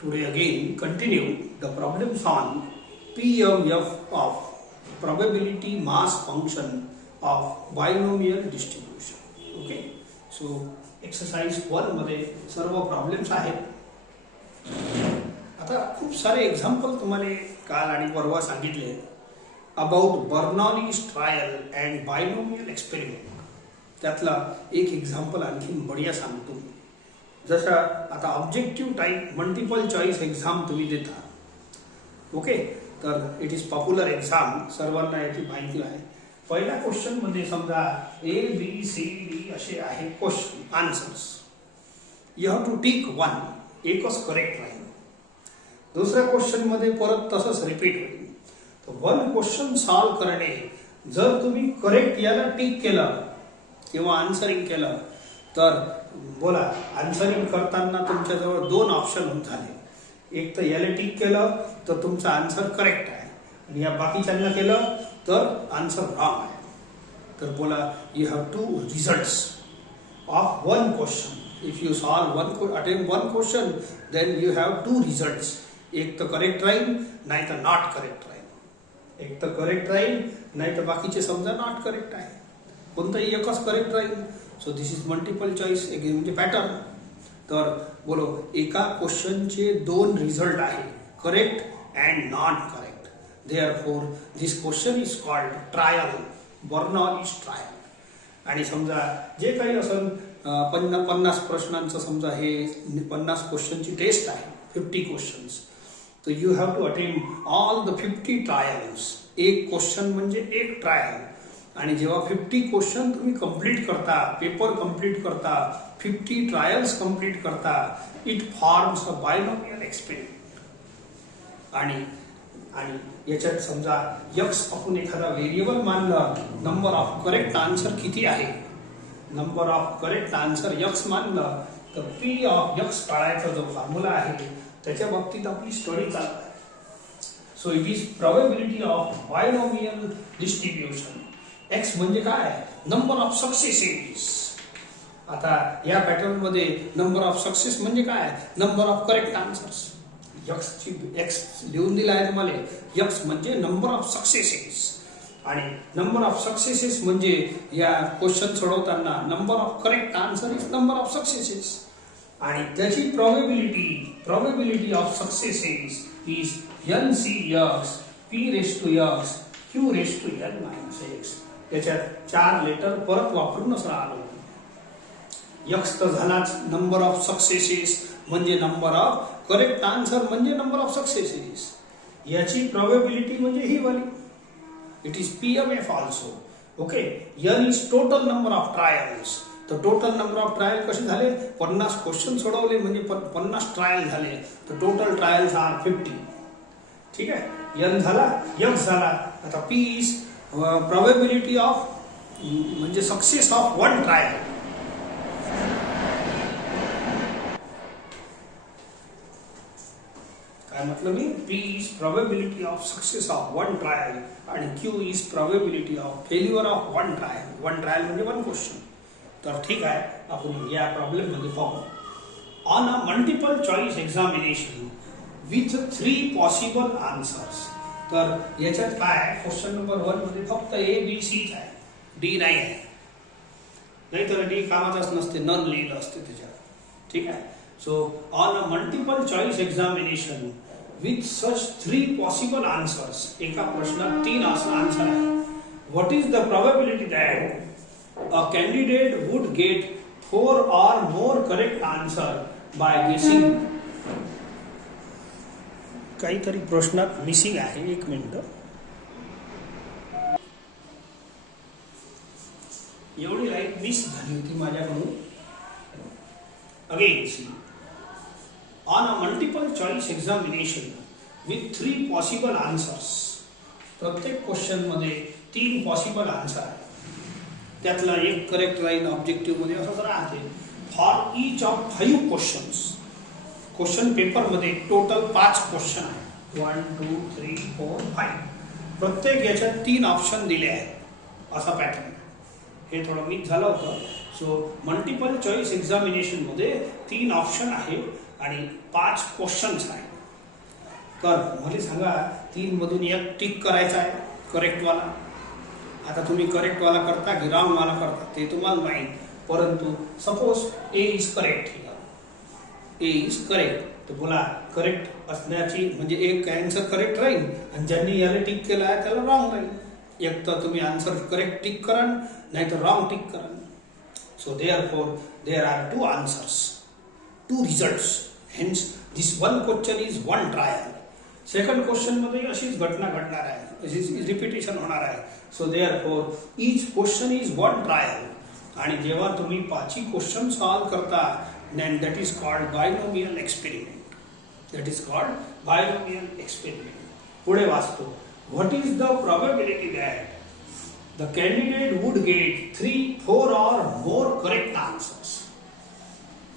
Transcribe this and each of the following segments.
Today again continue the problems on PMF of probability mass function of binomial distribution. Okay, so exercise 1 मध्ये सर्व problems आहेत. आता खूप सारे एक्झाम्पल तुम्हाला काल आणि परवा सांगितले about Bernoulli's trial and binomial experiment. त्यातला एक एक्झाम्पल आणखी बढिया सांगतो. जसा आता objective type multiple choice exam तुम्ही देता. ओके, तर इट इज पॉप्युलर एक्झाम, सर्वांना याची माहिती आहे. पहिल्या क्वेश्चन मध्ये समजा ABCD असे आहे question answers. You have to tick one, एकच करेक्ट राहील. दुसऱ्या क्वेश्चन मध्ये परत तसंच रिपीट होईल. तर वन क्वेश्चन सॉल्व करणे, जर तुम्ही करेक्ट याला टिक केलं किंवा आन्सरिंग केलं तर बोला आन्सरिंग करताना तुमच्याजवळ दोन ऑप्शन झाले. एक तर याला टिक केलं तर तुमचं आन्सर करेक्ट आहे आणि या बाकीच्यांना केलं तर आन्सर रॉंग आहे. तर बोला you have two results of one question. If you solve attempt one question then you have two results. एक तर करेक्ट राहील नाही तर नॉट करेक्ट राहील. एक तर करेक्ट राहील नाही तर बाकीचे समजा नॉट करेक्ट आहे. कोणतंही एकच करेक्ट राहील. So this is multiple choice म्हणजे पॅटर्न. तर बोलो एका क्वेश्चनचे दोन रिझल्ट आहे, correct and not correct. Therefore this question is called trial, Bernoulli's trial. आणि समजा जे काही असेल 50 प्रश्नांचं समजा हे 50 क्वेश्चनची टेस्ट आहे, 50 क्वेश्चन्स. तर you have to attempt all the 50 trials. एक क्वेश्चन म्हणजे एक ट्रायल. आणि जेव्हा 50 क्वेश्चन तुम्ही कंप्लीट करता, पेपर कंप्लीट करता, 50 ट्रायल्स कंप्लीट करता, it forms a binomial experiment. आणि याच्यात समजा यक्स आपण एखादा व्हेरिएबल मानलं, नंबर ऑफ करेक्ट आन्सर किती आहे, number of correct answer x मानलं तर P ऑफ यक्स काढायचा जो फॉर्म्युला आहे त्याच्या बाबतीत आपली स्टडी चालू आहे. So it is probability of binomial distribution. X म्हणजे काय, नंबर ऑफ सक्सेसेस. आता या पॅटर्न मध्ये नंबर ऑफ सक्सेस म्हणजे काय, number of correct answers. X लिहून दिला आहे तुम्हाला. एक्स म्हणजे नंबर ऑफ सक्सेसेस आणि नंबर ऑफ सक्सेसेस म्हणजे या क्वेश्चन सोडवताना number of correct answer is number of successes. आणि त्याची probability of successes is NCX P⁻x Q⁻n-x. त्याच्यात 4 लेटर परत वापरूनच राहिलो. यक्स तर झालाच नंबर ऑफ सक्सेसेस म्हणजे नंबर ऑफ करेक्ट आन्सर म्हणजे नंबर ऑफ सक्सेसेस. याची प्रोबॅबिलिटी म्हणजे ही वाली. It is PMF also. Okay, N is total number of trials. तर टोटल नंबर ऑफ ट्रायल कसे झाले, 50 क्वेश्चन सोडवले म्हणजे 50 ट्रायल झाले. तर टोटल ट्रायल्स आर 50. ठीक आहे, N झाला, X झाला. आता P इज प्रोबॅबिलिटी ऑफ म्हणजे सक्सेस ऑफ वन ट्रायल. काय म्हटलं मी, P is probability of success of one trial आणि Q is probability of failure of one trial. One trial म्हणजे वन क्वेश्चन. तर ठीक आहे, आपण या प्रॉब्लेम मध्ये पाहू. On a multiple choice examination with 3 possible answers. तर याच्यात काय, क्वेश्चन नंबर 1 मध्ये फक्त ABC आहे, D नाही आहे. नाहीतर D कामातच नसते, नन लिहिलं असते त्याच्यात. ठीक आहे. So on a multiple choice examination with such 3 possible answers. एका प्रश्नात 3 आन्सर आहे. What is the probability that a candidate would get 4 or more correct answer by guessing. काहीतरी प्रश्नात मिसिंग आहे, एक मिनिट. एवढी लाईट मिस झाली होती माझ्याकडून. Again see, on a multiple choice examination with 3 possible answers. प्रत्येक क्वेश्चन मध्ये 3 पॉसिबल आन्सर आहे. त्यातला एक करेक्ट राहील ऑब्जेक्टिव्ह मध्ये असंच राहते. For each of 5 questions. Question paper मध्ये टोटल 5 क्वेश्चन आहे. 1 2 3 4 5. प्रत्येक याच्यात 3 ऑप्शन दिले आहेत. असा पॅटर्न. हे थोडं मिस झालं होतं. सो मल्टिपल चॉईस एक्झामिनेशन मध्ये 3 ऑप्शन आहे आणि 5 क्वेश्चन्स आहेत. तर मला सांगा 3 मधून एक टिक करायचा आहे करेक्ट वाला. आता तुम्ही करेक्ट वाला करता की रॉंग वाला करता ते तुम्हाला माहीत, परंतु suppose A is correct, A is correct, तर बोला करेक्ट असण्याची म्हणजे एक आन्सर करेक्ट राहील आणि ज्यांनी याला टिक केला आहे त्याला रॉंग राहील. एक तर तुम्ही आन्सर करेक्ट टिक करा नाही तर रॉंग टिक करा. So therefore there are 2 answers, 2 results. Hence this one question is one trial. Second question मध्ये अशीच घटना घडणार आहे, अशीच रिपिटेशन होणार आहे. So therefore each question is one trial. आणि जेव्हा तुम्ही 5ही क्वेश्चन सॉल्व करता then that is called binomial experiment. That is called binomial experiment. पुढे वाचतो. What is the probability that the candidate would get 3, 4 or more correct answers?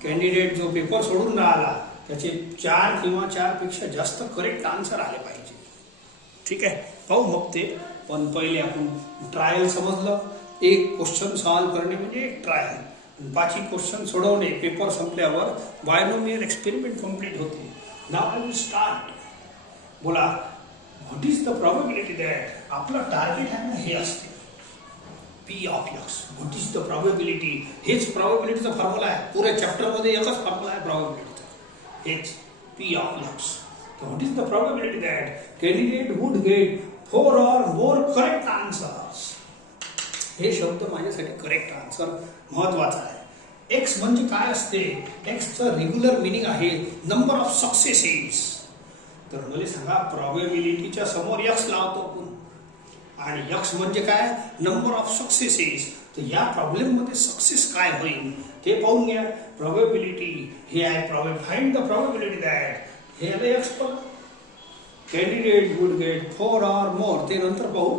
Candidate जो paper सोडून राहिला त्याचे 4 किंवा 4 पेक्षा जास्त करेक्ट आन्सर आले पाहिजे. ठीक आहे, पाहू मग ते. पण पहिले आपण ट्रायल समजलं. एक क्वेश्चन सॉल्व करणे म्हणजे एक ट्रायल. 5ही क्वेश्चन सोडवणे पेपर संपल्यावर बायनोमियल एक्सपेरिमेंट कंप्लीट होते. Now I will start. बोला what is the probability that, आपलं टार्गेट आहे ना हे असते P of X. What is the probability, हेच प्रोबॅबिलिटीचा फॉर्म्युला आहे. पुऱ्या चॅप्टरमध्ये एकच फॉर्म्युला आहे प्रोबॅबिलिटीचा, हेच पी ऑफ एक्स. तर what is the probability that candidate would get 4 or more correct answers. हे शब्द माझ्यासाठी करेक्ट आन्सर महत्वाचा आहे. एक्स म्हणजे काय असते, एक्सचं रेग्युलर मिनिंग आहे नंबर ऑफ सक्सेसेस. तर मला सांगा प्रोबॅबिलिटीच्या समोर एक्स लावतो आपण आणि एक्स म्हणजे काय, नंबर ऑफ सक्सेसेस. तर या प्रॉब्लेम मध्ये सक्सेस काय होईल ते पाहून घ्या. प्रोबॅबिलिटी हे आहे फाइंड द प्रोबॅबिलिटी दॅट, हे आले एक्स पण candidate would get 4 or more, ते नंतर पाहू.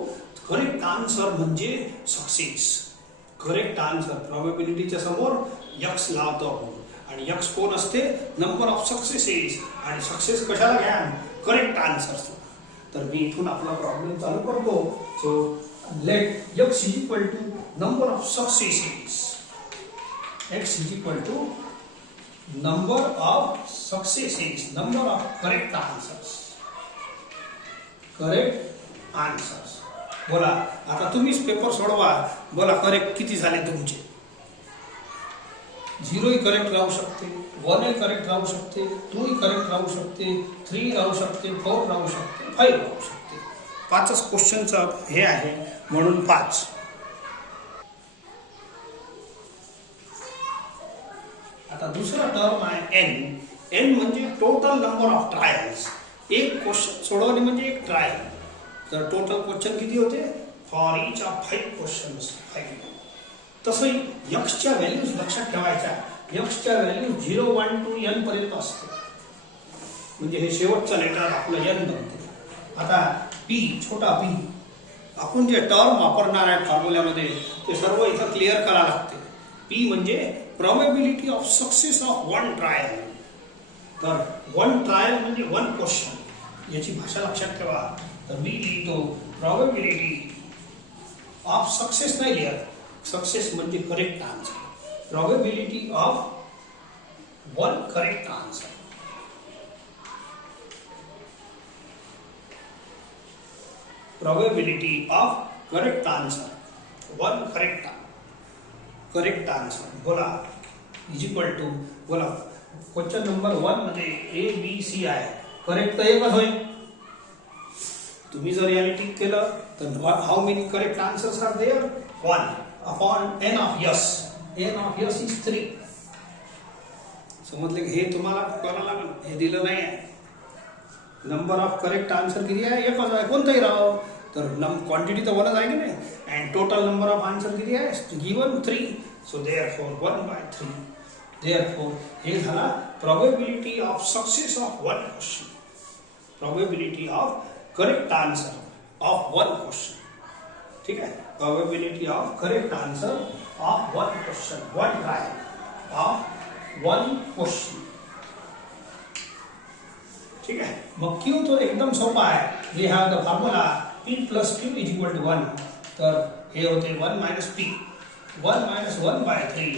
करेक्ट आन्सर म्हणजे सक्सेस. करेक्ट आन्सर प्रोबॅबिलिटीच्या समोर एक्स लावतो आपण आणि एक्स कोण असते, नंबर ऑफ सक्सेसेस. आणि सक्सेस कशाला घ्या, करेक्ट आन्सर. तर मी इथून आपला प्रॉब्लेम चालू करतो. So let x is equal to number of successes, x is equal to number of successes, number of correct answers, correct answers. बोला आता तुम्हीच पेपर सोडवा. बोला करेक्ट किती झाले तुमचे. 0 ही करेक्ट राहू शकते, 1 ही करेक्ट राहू शकते, 2 ही करेक्ट राहू शकते, 3 राहू शकते, 4 राहू शकते, 5 राहू शकते. 5च क्वेश्चनचं हे आहे म्हणून 5. आता दुसरा टर्म आहे एन. एन म्हणजे टोटल नंबर ऑफ ट्रायल्स. एक क्वेश्चन सोडवणे म्हणजे एक ट्रायल. तर टोटल क्वेश्चन किती होते, फॉर इच ऑफ 5 क्वेश्चन्स 5. तसंही यक्सच्या व्हॅल्यूज लक्षात ठेवायच्या. यक्सच्या व्हॅल्यूज 0, 1 to n पर्यंत असते, म्हणजे हे शेवटचं लेटर आपलं n बनते. आता पी, छोटा पी, आपण जे टर्म वापरणार आहे फॉर्म्युल्यामध्ये ते सर्व इथं क्लिअर करावं लागते. पी म्हणजे probability of success of 1 trial. तर 1 ट्रायल म्हणजे 1 क्वेश्चन, याची भाषा लक्षात ठेवा. तर मी लिहितो प्रोबॅबिलिटी ऑफ सक्सेस नाही लिहत, सक्सेस म्हणजे correct answer. Probability of 1 correct answer. Probability of correct answer, 1 correct answer. बोला इज इक्वल टू, बोला क्वेश्चन नंबर 1 मध्ये ABC आहे, करेक्ट तर एकच होईल. तुम्ही जर याला टिक केलं तर how many correct answers are there, 1 upon n of s. n of s is 3. समजले, हे तुम्हाला करावं लागेल, हे दिलं नाही आहे. नंबर ऑफ करेक्ट आन्सर किती आहे, एकच आहे, कोणतंही राहावं. तर क्वांटिटी तर 1च आहे की नाही. And total number of answer किती आहे, गिवन 3. So therefore 1/3. देअरफॉर हे झाला probability of success of 1 question, probability of correct answer of 1 question. ठीक आहे, probability of correct answer of 1 question, 1 trial of 1 question. ठीक आहे, मग क्यू तो एकदम सोपा आहे. We have the formula P plus Q is equal to 1. तर हे होते 1 - P. 1 मायनस 1/3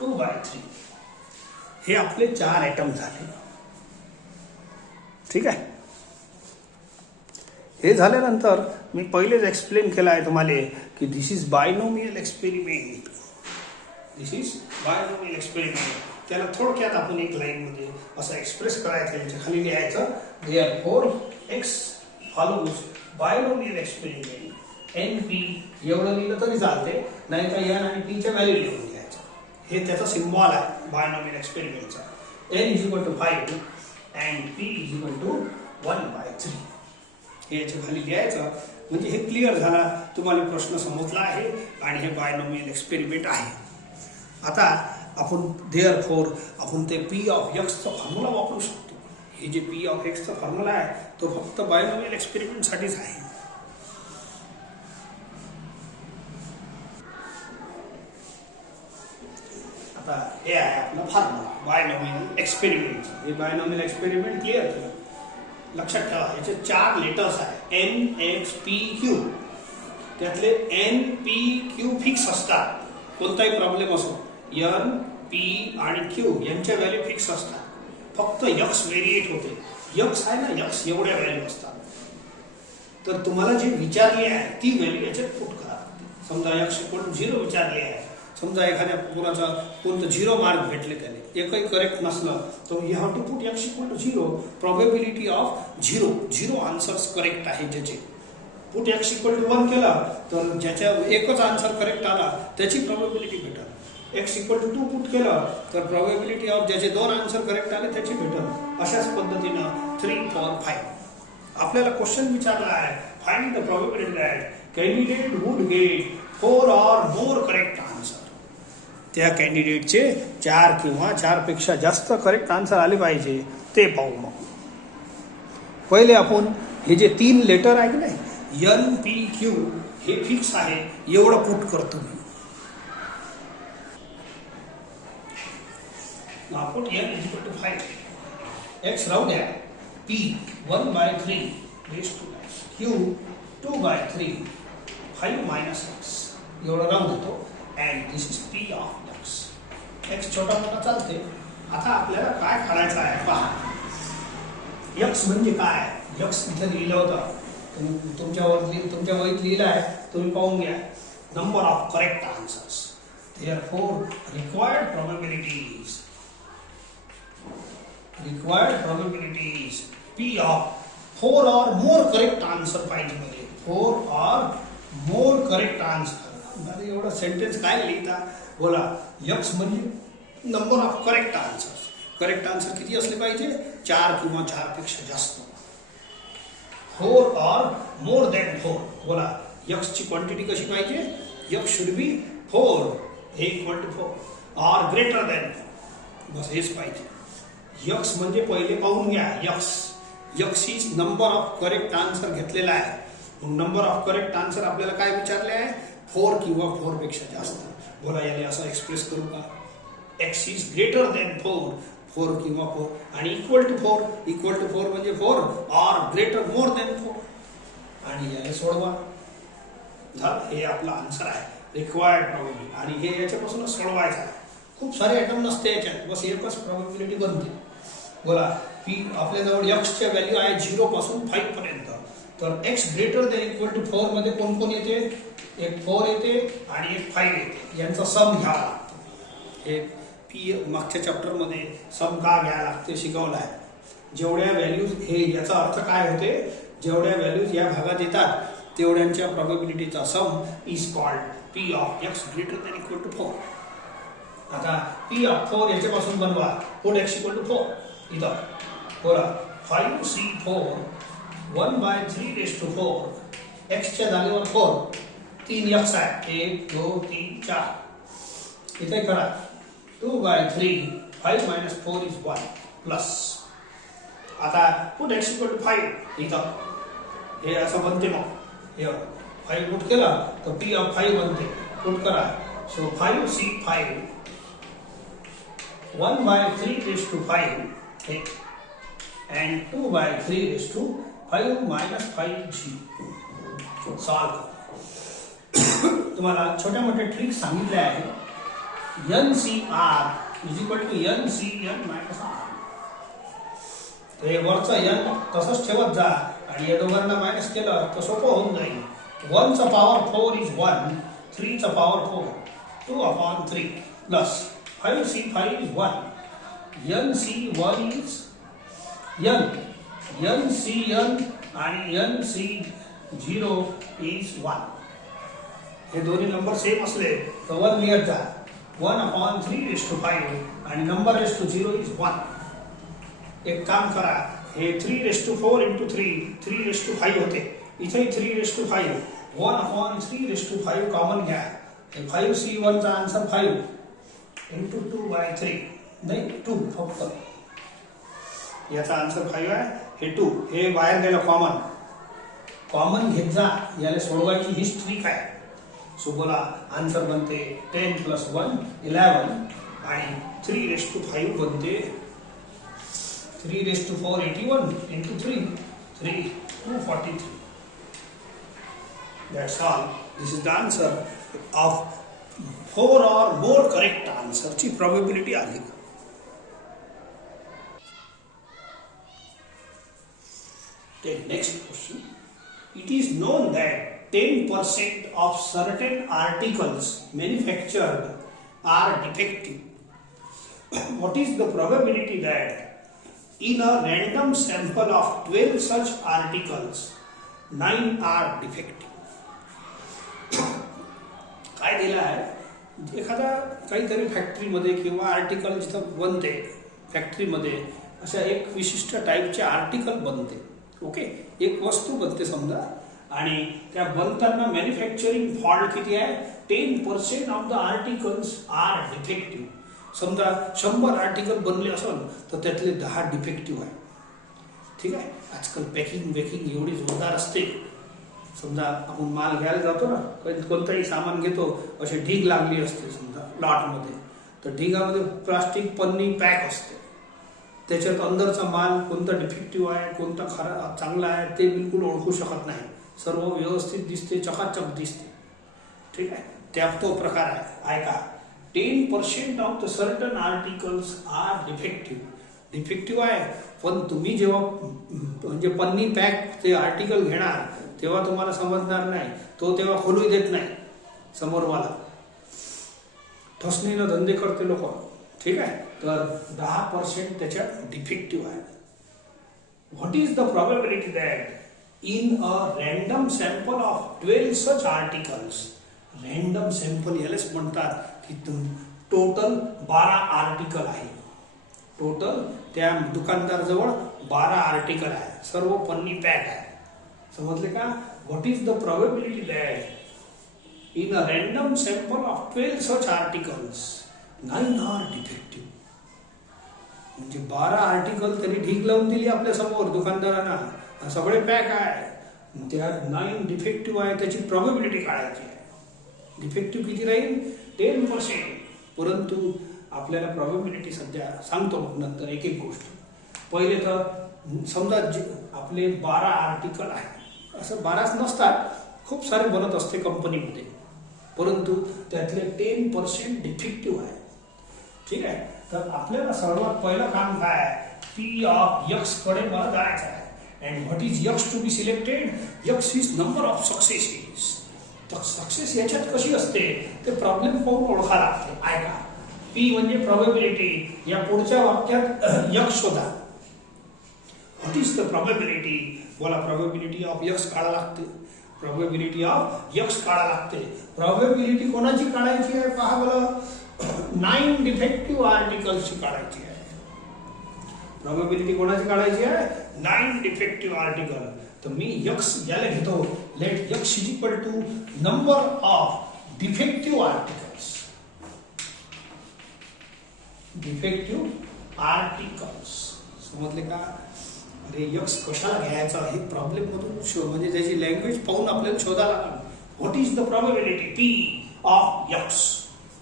2/3. हे आपले 4 ॲटम झाले. ठीक आहे. हे झाल्यानंतर मी पहिलेच एक्सप्लेन केलं आहे तुम्हाला की this is binomial experiment. This is binomial experiment. त्याला थोडक्यात आपण एक लाईनमध्ये असं एक्सप्रेस करायचं. याच्या खाली लिहायचं therefore x follows binomial experiment. NP एवढं लिहिलं तरी चालते, नाही तर एन आणि पीच्या व्हॅल्यू लिहून घ्यायचं. हे त्याचा सिम्बॉल आहे बायनोमियल एक्सपेरिमेंटचा. N = 5 and P = 1/3. हे याच्या खाली लिहायचं. म्हणजे हे क्लिअर झाला, तुम्हाला प्रश्न समजला आहे आणि हे बायनोमियल एक्सपेरिमेंट आहे. आता आपण देअरफॉर आपण ते P ऑफ Xचा फॉर्म्युला वापरू शकतो. हे जे P ऑफ Xचा फॉर्म्युला आहे तो फक्त बायनोमियल एक्सपेरिमेंटसाठीच आहे. आता हे आहे आपला फॉर्म्युला बायनोमियल एक्सपेरिमेंटचा. हे बायनोमियल एक्सपेरिमेंट क्लिअर केलं. लक्षात ठेवा याचे 4 लेटर्स आहे N X P Q. त्यातले N P Q फिक्स असतात. कोणताही प्रॉब्लेम असो N P आणि Q यांच्या व्हॅल्यू फिक्स असतात. फक्त X व्हेरिएट होते. X आहे ना, X एवढ्या व्हॅल्यू असतात. तर तुम्हाला जे विचारले आहे ती व्हॅल्यू याच्यात पुट करा. समजा X = 0 विचारले आहे. समजा एखाद्या कोणाचा कोणतं 0 मार्क भेटले त्याने, एकही करेक्ट नसलं तर you have to put X = 0. Probability of 0 answers correct आहे ज्याचे. पुट X = 1 केला तर ज्याच्या एकच आन्सर करेक्ट आला त्याची प्रोबॅबिलिटी भेटेल. X = 2 पुट केलं तर प्रोबॅबिलिटी ऑफ ज्याचे 2 आन्सर करेक्ट आले त्याची भेटेल. अशाच पद्धतीनं 3 4 5. आपल्याला क्वेश्चन विचारला आहे find the probability that candidate would get 4 or more correct answer. त्या कॅन्डिडेटचे 4 किंवा 4 पेक्षा जास्त करेक्ट आन्सर आले पाहिजे ते पाहू. मग पहिले आपण हे जे 3 लेटर आहे की नाही N P Q हे फिक्स आहे एवढं पुट करतो मी. Put N = 5. X राहू द्या. P 1/3 Q 2/3 5 - X एवढं राहू देतो. And this is P of X. X छोटा मोठा चालते. आता आपल्याला काय काढायचं आहे पहा. X म्हणजे काय? X इथं लिहिलं होतं, तुमच्या वहीत लिहिलं आहे, तुम्ही पाहून घ्या. Number of correct answers. Therefore required probabilities P of 4 or more correct answer पाहिजे मध्ये. 4 or more करेक्ट आन्सर. एवढं सेंटेन्स काय लिहिता बोला. X म्हणजे number of correct answers. Correct answer किती असले पाहिजे? 4 किंवा 4 पेक्षा जास्त. 4 or more than 4 बोला. X ची क्वांटिटी कशी पाहिजे? X should be 4 = 4 or greater than 4. बस हेच पाहिजे. X म्हणजे पहिले पाहून घ्या. X is number of correct answer घेतलेला आहे. नंबर ऑफ करेक्ट आन्सर आपल्याला काय विचारले आहे? 4 किंवा 4 पेक्षा जास्त. बोला याला असं एक्सप्रेस करू का? X इज ग्रेटर दॅन 4 किंवा 4 आणि इक्वल टू 4 म्हणजे 4 और ग्रेटर मोर दॅन 4 आणि याला सोडवा. हे आपला आन्सर आहे रिक्वायर्ड प्रोबॅबिलिटी. आणि हे याच्यापासूनच सोडवायचं आहे. खूप सारे आयटम नसते याच्यात, बस एकच प्रोबॅबिलिटी बनते. बोला P आपल्याजवळ X च्या व्हॅल्यू आहे 0 पासून 5 पर्यंत. तर X greater than equal to 4 मध्ये कोण येते? एक 4 येते आणि एक 5 येते. यांचा सम घ्यावा लागतो. हे P मागच्या चॅप्टरमध्ये सम का घ्यायला लागते शिकवलं आहे. जेवढ्या व्हॅल्यूज हे याचा अर्थ काय होते? जेवढ्या व्हॅल्यूज या भागात येतात तेवढ्यांच्या प्रोबॅबिलिटीचा sum is called P of X greater than equal to 4. आता P ऑफ 4 याच्यापासून बनवा. पुट X = 4 इथं बोला 5C4 1/3 X च्या जागेवर 4 3 X आहे. 1 2 3 4 इथे करा. 2/3 5 - 4 is 1 प्लस. आता पुट X = 5 इथं हे असं बनते. मग हे 5 पुट केला तर P ऑफ 5 बनते. पुट करा. सो 5C5 1/3 and 2/3 5 - 5G. सॉल्व. तुम्हाला छोट्या मोठ्या ट्रिक्स सांगितल्या आहेत. NCR is equal to NCN minus R. हे वरचं n तसंच ठेवत जा आणि या दोघांना मायनस केलं तर सोपं होऊन जाईल. 1 चा पॉवर 4 इज 1, 3 चा power 4 2/3 plus 5C5 is 1, NC1 is n, NCN आणि NC0 इज 1. हे दोन्ही नंबर सेम असले तर 1 लिहत जा. 1/3/5 आणि नंबर रेस टू 0 इज 1. एक काम करा, हे 3/4 into 3/5 होते. इथे 3/5 1/3/5 कॉमन घ्या. 5C1 चा आन्सर 5 into 2/3 नाही 2 फक्त. याचा आन्सर 5 आहे. हे 2 हे बाहेर गेलं कॉमन घेत जा. याला सोडवायची हीच ट्रिक आहे. सो बोला आन्सर बनते 10 + 1 11 आणि 3/5 बनते 3/4 81 into 3 243. That's all. This is the answer of 4 or more correct answer ची probability आली. Take next question. It is known that 10% of certain articles manufactured are defective. What is the probability that in a random sample of 12 such articles, 9 are defective? काय दिलं आहे, एखादा काहीतरी फॅक्टरीमध्ये किंवा article जिथं बनते फॅक्टरीमध्ये अशा एक विशिष्ट टाईपचे आर्टिकल बनते. ओके, एक वस्तू बनते समजा आणि त्या बनताना मॅन्युफॅक्चरिंग फॉल्ट किती आहे, 10% of the articles are defective. समजा 100 आर्टिकल बनले असेल तर त्यातले 10 डिफेक्टिव्ह आहे. ठीक आहे. आजकाल पॅकिंग एवढी जोरदार असते. समजा आपण माल घ्यायला जातो ना, कोणतंही सामान घेतो, अशी ढीग लागली असते समजा लॉटमध्ये, तर ढिगामध्ये प्लास्टिक पन्नी पॅक असते. त्याच्यात अंदरचा माल कोणता डिफेक्टिव्ह आहे कोणता खरा चांगला आहे ते बिलकुल ओळखू शकत नाही. सर्व व्यवस्थित दिसते, चकाचक दिसते. ठीक आहे, त्या तो प्रकार आहे. ऐका, 10% of the certain articles are defective आहे. पण तुम्ही जेव्हा म्हणजे पन्नी पॅक ते आर्टिकल घेणार तेव्हा तुम्हाला समजणार नाही. तो तेव्हा खोलू देत नाही समोरवाला. ठसणीनं धंदे करते लोक. ठीक आहे, तर 10% त्याच्यात डिफेक्टिव्ह आहे. What is the probability that in a random sample of 12 such articles, random sample यालाच म्हणतात की टोटल 12 आर्टिकल आहे. टोटल त्या दुकानदार जवळ 12 आर्टिकल आहे, सर्व पन्नी पॅक आहे. समजले का? What is the probability that in a random sample of 12 such articles 9 are defective. म्हणजे 12 आर्टिकल तरी ढीग लावून दिली आपल्या समोर दुकानदारांना, सगळे पॅक आहे, त्यात 9 डिफेक्टिव्ह आहे. त्याची प्रोबॅबिलिटी काढायची आहे. डिफेक्टिव्ह किती राहील? 10%. परंतु आपल्याला प्रोबॅबिलिटी सध्या सांगतो नंतर एक एक गोष्ट. पहिले तर समजा आपले 12 आर्टिकल आहे, असं 12च नसतात, खूप सारे बनत असते कंपनीमध्ये, परंतु त्यातले 10% डिफेक्टिव्ह आहे. ठीक आहे, तर आपल्याला सर्वात पहिलं काम काय आहे, P of X कडे मला जायचं आहे. And what is X to be selected? X is number of successes. तर सक्सेस याच्यात कशी असते ते प्रॉब्लेम पाहून ओळखा लागते. ऐका, P म्हणजे प्रोबॅबिलिटी. या पुढच्या वाक्यात X शोधा. What is the probability? बोला, प्रोबॅबिलिटी ऑफ X काढा लागते. प्रोबॅबिलिटी ऑफ X काढा लागते. प्रोबॅबिलिटी कोणाची काढायची आहे पहा बरं. 9 डिफेक्टिव्ह आर्टिकल्सची काढायची आहे. प्रोबॅबिलिटी कोणाची काढायची आहे? 9 डिफेक्टिव्ह आर्टिकल. तर मी X याला घेतो. Let X is equal to number of defective articles. Defective articles समजले का? अरे X कशाला घ्यायचा हे प्रॉब्लेम मधून म्हणजे त्याची लँग्वेज पाहून आपल्याला शोधायला लागेल. What is the probability? P of X.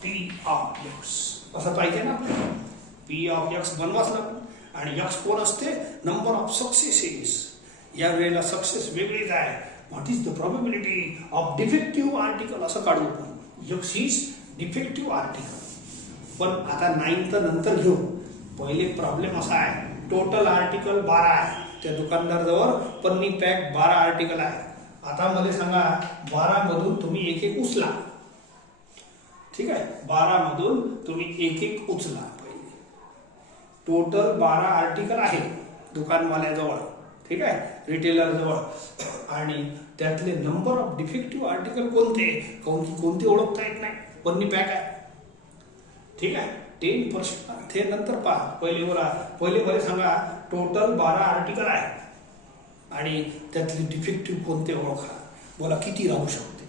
P of X असं पाहिजे ना आपल्याला. P ऑफ X बनवाच लागेल. आणि X कोण असते? Number of successes. या वेळेला सक्सेस वेगळीच आहे. What is the probability of defective article असं काढू आपण. X is defective article. पण आता 9th नंतर घेऊ. पहिले प्रॉब्लेम असा आहे, टोटल आर्टिकल 12 आहे त्या दुकानदाराजवळ, पन्नी पॅक 12 आर्टिकल आहे. आता मला सांगा 12 मधून तुम्ही एक एक उचला. ठीक आहे, 12 मधून तुम्ही एक एक उचला. पहिले टोटल 12 आर्टिकल आहे दुकानवाल्याजवळ, ठीक आहे, रिटेलर जवळ. आणि त्यातले नंबर ऑफ डिफेक्टिव्ह आर्टिकल कोणते, कोणते ओळखता येत नाही, पन्नी पॅक आहे. ठीक आहे, 10%. ते नंतर पहा. पहिले मला सांगा टोटल 12 आर्टिकल आहे आणि त्यातले डिफेक्टिव्ह कोणते ओळखा. बोला किती राहू शकते.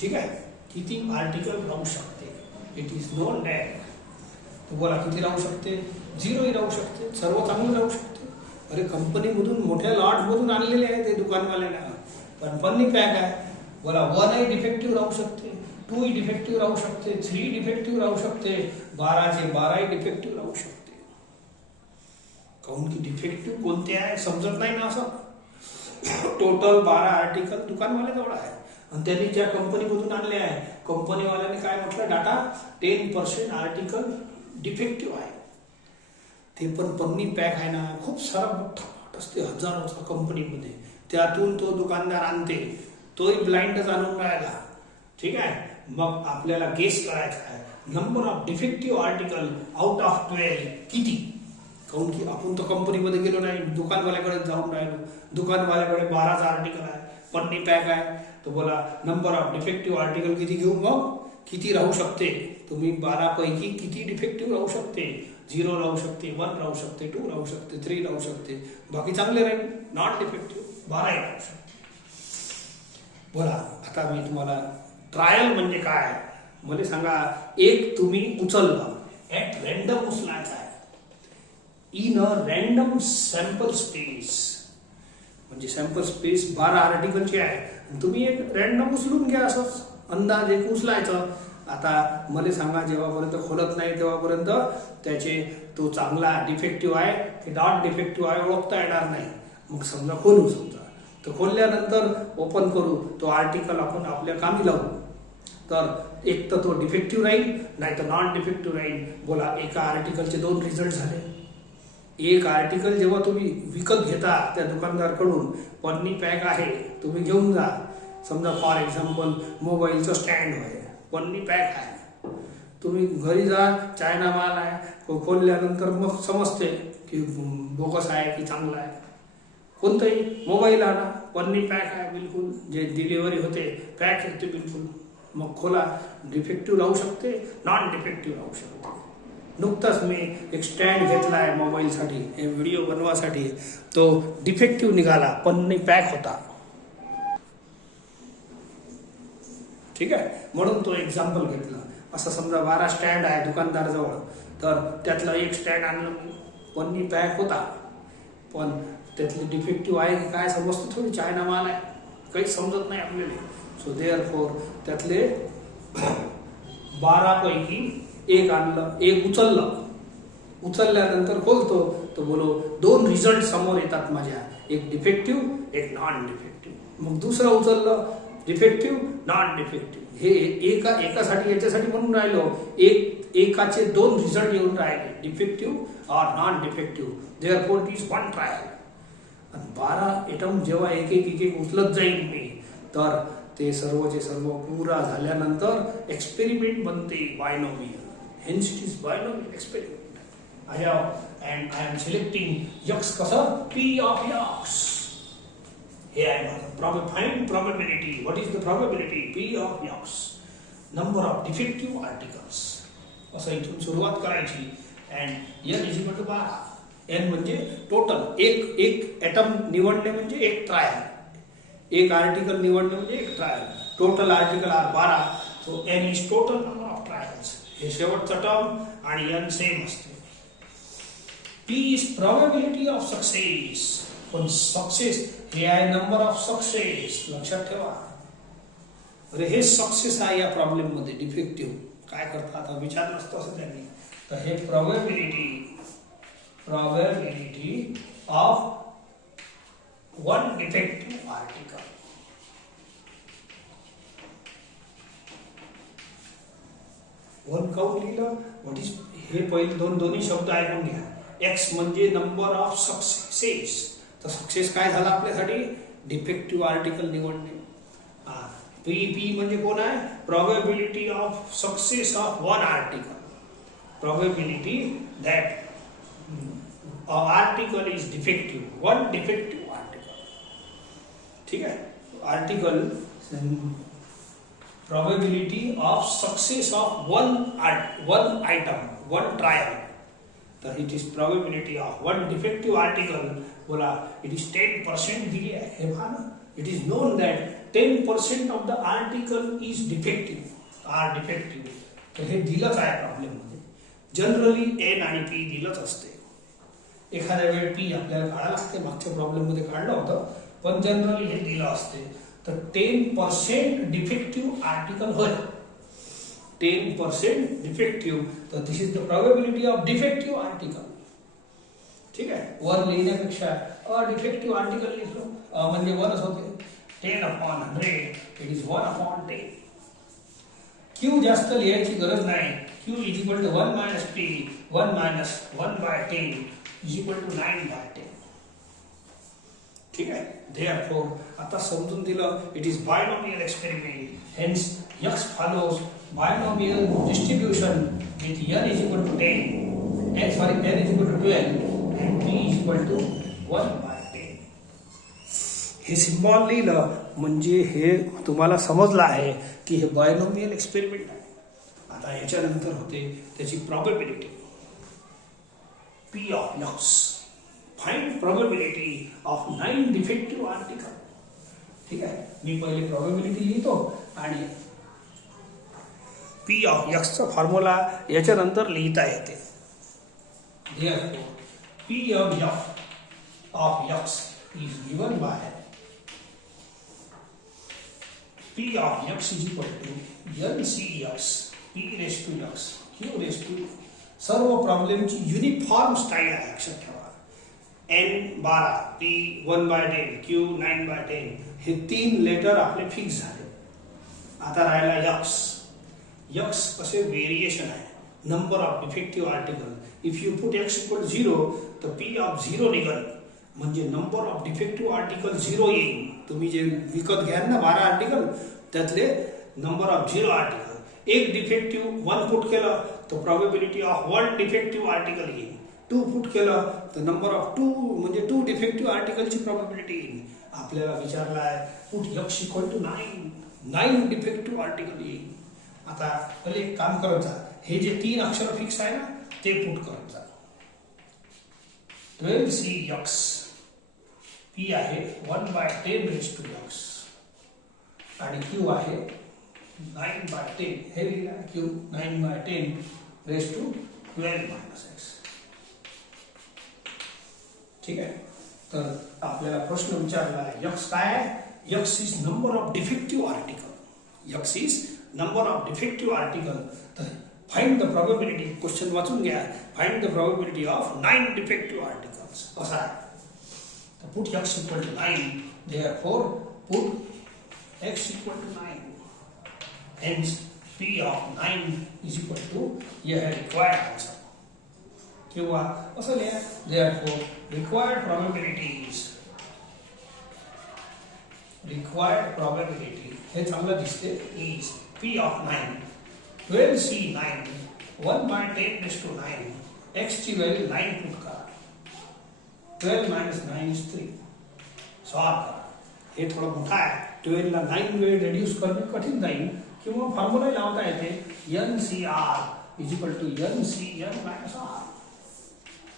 ठीक आहे, किती आर्टिकल राहू शकते. It is known that. बोला किती राहू शकते. 0 राहू शकते, सर्व चांगलं राहू शकते. अरे कंपनीमधून मोठ्या लॉटमधून आणलेले आहे ते दुकानवाल्याला, पण पन्नी पॅक आहे. बोला 1 डिफेक्टिव्ह राहू शकते, 2 डिफेक्टिव्ह राहू शकते, 3 डिफेक्टिव्ह राहू शकते, 12चे 12 डिफेक्टिव्ह राहू शकते. काऊन की डिफेक्टिव्ह कोणते आहे समजत नाही ना. असं टोटल 12 आर्टिकल दुकानवाल्याजवळ आहे आणि त्यांनी ज्या कंपनीमधून आणले आहे, कंपनीवाल्याने काय म्हटलं, डाटा 10% आर्टिकल डिफेक्टिव्ह आहे. ते पण पन्नी पॅक आहे ना, खूप सारा मोठा लॉट असते हजारोचा कंपनीमध्ये, त्यातून तो दुकानदार आणते. तोही ब्लाइंडच आणून राहिला. ठीक आहे, मग आपल्याला गेस करायचा आहे number of defective article out of 12 किती. काऊन की आपण तर कंपनीमध्ये गेलो नाही, दुकानवाल्याकडे जाऊन राहिलो. दुकानवाल्याकडे 12चा आर्टिकल आहे, पन्नी पॅक आहे. तर बोला नंबर ऑफ डिफेक्टिव्ह आर्टिकल किती घेऊ. मग किती राहू शकते. तुम्ही 12 पैकी किती डिफेक्टिव्ह राहू शकते. 0 राहू शकते, 1 राहू शकते, 2 राहू शकते, 3 राहू शकते, बाकी चांगले राहील. नॉट डिफेक्टिव्ह 12 राहू शकते. बोला आता मी तुम्हाला ट्रायल म्हणजे काय मला सांगा. एक तुम्ही उचलला, ऍट रॅन्डम उचलायचा आहे. In a random sample space. म्हणजे सॅम्पल स्पेस 12 आर्टिकलची आहे, तुम्ही एक रॅन्डम उचलून घ्या. असंच अंदाज एक उचलायचं. आता मला सांगा जेव्हापर्यंत खोलत नाही तेव्हापर्यंत त्याचे तो चांगला डिफेक्टिव्ह आहे की नॉट डिफेक्टिव्ह आहे ओळखता येणार नाही. मग समजा खोलू, समजा तर खोलल्यानंतर ओपन करू, तो आर्टिकल आपण आपल्या कामी लावू. तर एक तर तो डिफेक्टिव्ह राहील, नाही तर नॉन डिफेक्टिव्ह राहील. बोला एका आर्टिकलचे 2 रिझल्ट झाले. एक आर्टिकल जेव्हा तुम्ही विकत घेता त्या दुकानदारकडून, पन्नी पॅक आहे, तुम्ही घेऊन जा. समजा फॉर एक्झाम्पल मोबाईलचं स्टँड आहे, पन्नी पॅक आहे. तुम्ही घरी जा, चायना माल आहे, खोलल्यानंतर मग समजते की बोगस आहे की चांगला आहे. कोणताही मोबाईल आणा, पन्नी पॅक आहे बिलकुल, जे डिलिव्हरी होते पॅक होते बिलकुल. मग खोला, डिफेक्टिव्ह राहू शकते, नॉन डिफेक्टिव्ह राहू शकते. नुकताच मी एक स्टँड घेतला आहे मोबाईलसाठी, हे व्हिडिओ बनवासाठी. तो डिफेक्टिव्ह निघाला, पन्नी पॅक होता. ठीक आहे, म्हणून तो एक्झाम्पल घेतला. असं समजा 12 स्टँड आहे दुकानदाराजवळ, तर त्यातला एक स्टँड आणलं, पन्नी पॅक होता, पण त्यातले डिफेक्टिव्ह आहे की काय समजतं थोडी, चायना माल आहे, काही समजत नाही आपल्याला. सो देअरफॉर त्यातले 12 पैकी एक आणलं, एक उचललं. उचलल्यानंतर खोलतो तर बोलो 2 रिझल्ट समोर येतात माझ्या, एक डिफेक्टिव्ह एक नॉन डिफेक्टिव्ह. मग दुसरं उचललं, डिफेक्टिव्ह नॉन डिफेक्टिव्ह. हे एकासाठी याच्यासाठी म्हणून राहिलो, एकाचे 2 रिझल्ट येऊन राहिले, डिफेक्टिव्ह और non defective. Therefore it is 1 trial. 12 item जेव्हा एक एक उचलत जाईल मी, तर ते सर्वचे सर्व पुरा झाल्यानंतर एक्सपेरिमेंट बनते binomial. Hence it is binomial experiment. I am selecting x कसं p of x. Here I am find probability. What is the probability? P of x. Number of defective articles. असं इथून सुरुवात करायची. and n is equal to 12. n म्हणजे total, एक item निवडणे म्हणजे एक ट्रायल, एक आर्टिकल निवडणे म्हणजे एक trial. Total article are 12. So n is total number of trials. हे शेवटचं टर्म आणि n सेम असते. P is probability of success. पण सक्सेस हे आहे नंबर ऑफ सक्सेस. लक्षात ठेवा. अरे हे सक्सेस आहे या प्रॉब्लेम मध्ये. डिफेक्टिव्ह काय करतात आता विचार नसतो असं त्यांनी. तर हे probability of one defective article. One count लिहिलं. व्हॉट इज हे पहिले दोन्ही शब्द ऐकून घ्या. एक्स म्हणजे नंबर ऑफ सक्सेस. तर सक्सेस काय झाला आपल्यासाठी? डिफेक्टिव्ह आर्टिकल निवडणे. पी म्हणजे कोण आहे? Probability of success of one article. Probability that article is defective. One defective article. ठीक आहे. Article probability of success of one item, one trial. तर it is probability of one defective article. बोला it is 10% दिली आहे. हे पहा ना. It is known that 10% of the article is defective. are defective. तर हे दिलंच आहे प्रॉब्लेम मध्ये. जनरली एन आणि पी दिलंच असते. एखाद्या वेळ पी आपल्याला काढायला लागते. मागच्या प्रॉब्लेम मध्ये काढलं होतं, पण जनरली हे दिलं असते. तर 10% डिफेक्टिव्ह आर्टिकल होय. 10% डिफेक्टिव्ह. तर this is the probability of defective article. ठीक आहे. वर लिहिण्यापेक्षा डिफेक्टिव्ह आर्टिकल लिहितो म्हणजे वरच होते. 10/100 इट इज 1/10. क्यू जास्त लिहायची गरज नाही. Q is equal to 1 minus p 1 minus 1/10 is equal to 9/10. ठीक आहे. Therefore, आता समजून दिलं. It is binomial experiment. Hence x follows binomial distribution with n is equal to 10 n is equal to 12 and p is equal to 1/10. हे symbol लिहिलं म्हणजे हे तुम्हाला समजलं आहे की हे बायनॉमियल एक्सपेरिमेंट आहे. आता याच्यानंतर होते त्याची probability. p of x. Find probability of 9 defective article. ठीक आहे. मी पहिले प्रोबॅबिलिटी लिहितो आणि पी ऑफ एक्स चा फॉर्म्युला याच्यानंतर लिहिता येते. Therefore, P of x is given by P of x is equal to NCX P raised to x Q raised to. सर्व प्रॉब्लेमची युनिफॉर्म स्टाईल आहे, लक्षात ठेवा. n12 p 1/10 q 9/10 हे तीन लेटर आपले फिक्स झाले. आता राहिला x. x कसे व्हेरिएशन आहे. Number of defective article. If you put x equal 0 तर p ऑफ 0 निघल म्हणजे नंबर ऑफ डिफेक्टिव्ह आर्टिकल 0 येईल. तुम्ही जे विकत घ्याल ना 12 आर्टिकल त्यातले नंबर ऑफ 0 आर्टिकल. एक डिफेक्टिव्ह 1 पुट केलं तर प्रोबॅबिलिटी ऑफ 1 डिफेक्टिव्ह आर्टिकल येईल. 2 पुट केलं तर नंबर ऑफ 2 म्हणजे 2 डिफेक्टिव्ह आर्टिकलची प्रोबॅबिलिटी येईल. आपल्याला विचारला आहे put x equal to 9 defective article येईल. आता पहिले एक काम करत जा. हे जे 3 अक्षर फिक्स आहे ना ते पुट करत जा. 12cx p आहे 1/10 रेज टू x आणि q आहे 9/10. हे लिहिला q 9/10 raise to 12 minus x. ठीक आहे. तर आपल्याला प्रश्न विचारला आहे x काय आहे. x is number of defective article. x is number of defective article. तर फाइंड द प्रोबॅबिलिटी. क्वेश्चन वाचून घ्या. Find the probability of 9 defective articles. कसा आहे. तर put x equal to 9. Therefore put x equal to 9. Hence p of 9 is equal to यह है required answer. किंवा असं लिहा. देयरफॉर required probability हे चांगलं दिसते is p of 9 12c9 1/10 raised to 9 x ची व्हॅल्यू 9 पुट करा. 12 minus 9 is 3. सॉल्व करा. हे थोडं मोठं आहे. 12 ला 9 वेळ रिड्यूस करणे कठीण जाईल किंवा फॉर्म्युला लावता येते. NCR is equal to NCN minus R.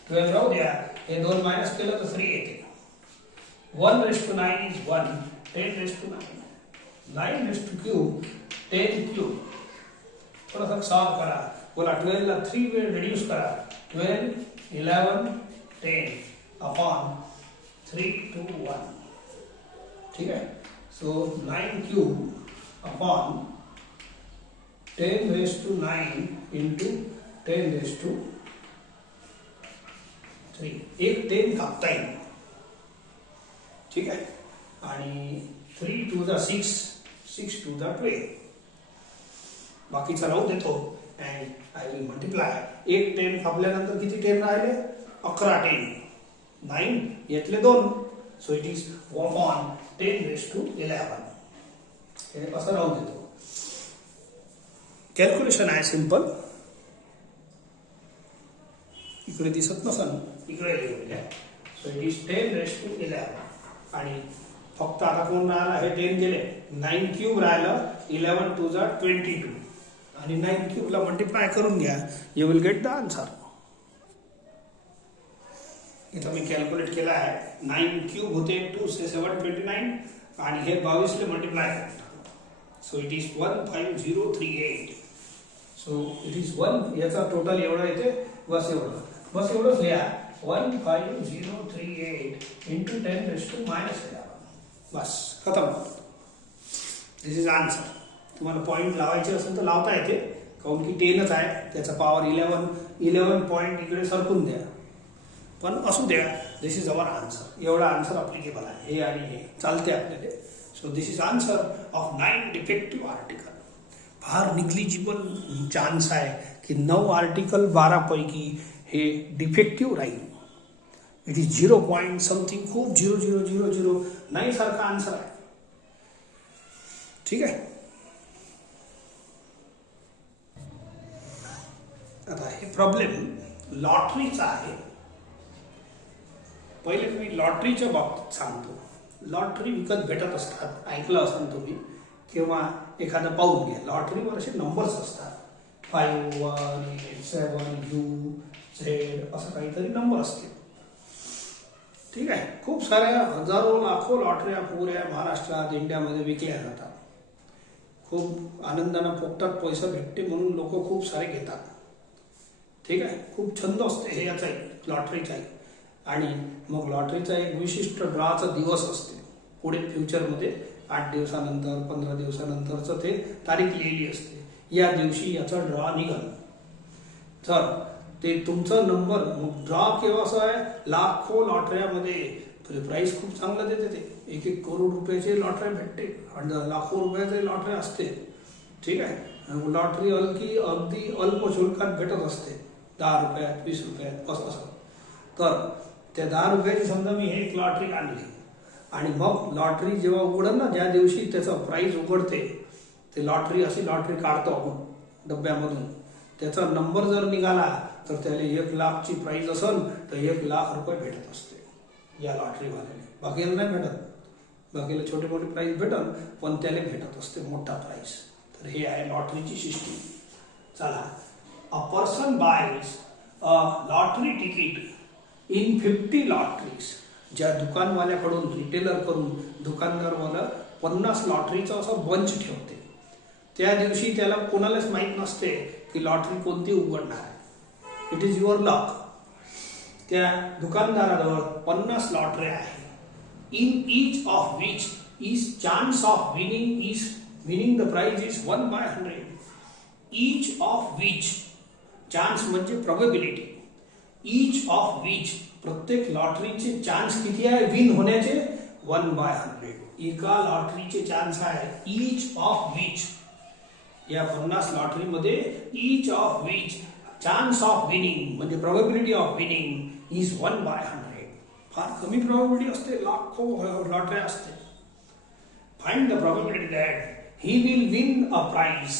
12 राहू द्या. हे 2 मायनस केलं तर 3 येते. 1 raised to 9 is 1. 10 raised to 9. 9 raised to cube 10 cube. थोड़ा सॉल्व करा. बोला 12 ला 3 वेळ रिड्यूस करा. 12 11 10 अपॉन 3 2 1. ठीक है. So 9 cube upon 10 raised to 9 into 10 raised to 3. एक 10 कापता येईल. ठीक आहे. आणि 3 टू द 6, 6 टू द 12. बाकीचा राहू देतो अँड आय विल मल्टिप्लाय. एक 10 कापल्यानंतर किती 10 राहिले? 11 10. 9 यातले 2. So it is 1/10⁻11. हे असं राहू देतो. कॅल्क्युलेशन आहे सिंपल. इकडे दिसत नसन, इकडे लिहून घ्या. So it is 10⁻11. आणि फक्त आता कोण राहिला? हे 10 गेले, 9 क्यूब राहिलं, 11 टू द 22. आणि 9 क्यूबला मल्टिप्लाय करून घ्या. You will get the answer. इथं मी कॅल्क्युलेट केला आहे. 9 क्यूब होते 2 से 7 29 आणि हे 22 ले मल्टिप्लाय करतात. So it is 15038. So it is 1. याचा टोटल एवढा येते. बस एवढंच लिहा. 15038 इंटू 10⁻11. बस खतम. दिस इज आन्सर. तुम्हाला पॉईंट लावायचे असेल तर लावता येते, काऊन की 10च आहे. त्याचा पॉवर 11 पॉईंट इकडे सरकून द्या. पण असू द्या. दिस इज अवर आन्सर. एवढा आन्सर अप्लिकेबल आहे. हे आणि हे चालते आपल्याला. So this is answer of 9 defective article. फार निग्लिजिबल चान्स आहे की 9 आर्टिकल 12 पैकी हे डिफेक्टिव्ह राहील. It is 0. समथिंग खूप 0000 सारखा आन्सर आहे. ठीक आहे. आता हे प्रॉब्लेम लॉटरीचा आहे. पहिले मी लॉटरीच्या बाबतीत सांगतो. लॉटरी विकत भेटत असतात, ऐकलं असाल तुम्ही, किंवा एखादं पाहून घ्या. लॉटरीवर असे नंबर्स असतात. 5 1 8 7 U Z असं काहीतरी नंबर असते. ठीक आहे. खूप साऱ्या हजारो लाखो लॉटऱ्या पुऱ्या महाराष्ट्रात इंडियामध्ये विकल्या जातात. खूप आनंदानं पोपटात पैसा भेटते म्हणून लोक खूप सारे घेतात. ठीक आहे. खूप छंद असते हे याचाही, लॉटरीचाही. आणि मग लॉटरीचा एक विशिष्ट ड्रॉचा दिवस असते. पुढे फ्युचरमध्ये 8 दिवसानंतर 15 दिवसानंतरचं ते तारीख लिहिली असते. या दिवशी याचा ड्रॉ निघाल. तर ते तुमचा नंबर, मग ड्रॉ केव्हा असं आहे? लाखो लॉटऱ्यामध्ये प्राईस खूप चांगलं देते. ते 1-1 करोड रुपयाचे लॉटऱ्या भेटते. लाखो रुपयाचे लॉटरी असते. ठीक आहे. लॉटरी अगदी अल्प शुल्कात भेटत असते. 10 रुपयात 20 रुपयात असं. तर त्या 10 रुपयाची समजा मी एक लॉटरी आणली आणि मग लॉटरी जेव्हा उघडन ना, ज्या दिवशी त्याचं प्राईस उघडते, ते लॉटरी अशी लॉटरी काढतो आपण डब्यामधून. त्याचा नंबर जर निघाला तर त्याला 1 लाखची प्राईज असेल तर 1 लाख रुपये भेटत असते या लॉटरीवाल्याने. बाकीला नाही भेटत. बाकीला छोटे मोठे प्राईज भेटल, पण त्याला भेटत असते मोठा प्राईज. तर हे आहे लॉटरीची सिस्टीम. चला. A person boys a lottery ticket in 50 lotteries. ज्या दुकानवाल्याकडून, रिटेलर करून दुकानदारवाला 50 लॉटरीचं असं बंच ठेवते. त्या दिवशी त्याला कोणालाच माहीत नसते की लॉटरी कोणती उघडणार आहे. It is your luck. त्या दुकानदाराजवळ 50 लॉटऱ्या आहे. In each of which is chance of winning the prize is 1/100. Each of which, chance म्हणजे प्रोबॅबिलिटी. ईच ऑफ विच, प्रत्येक लॉटरीचे चान्स किती आहे विन होण्याचे? 1/100. एका लॉटरीचे चान्स आहे ईच ऑफ विच. या 50 लॉटरीमध्ये each of which chance of winning म्हणजे प्रोबॅबिलिटी ऑफ विनिंग इज 1/100. फार कमी प्रोबॅबिलिटी असते. लाखो लॉटऱ्या असते. Find the probability that he will win a prize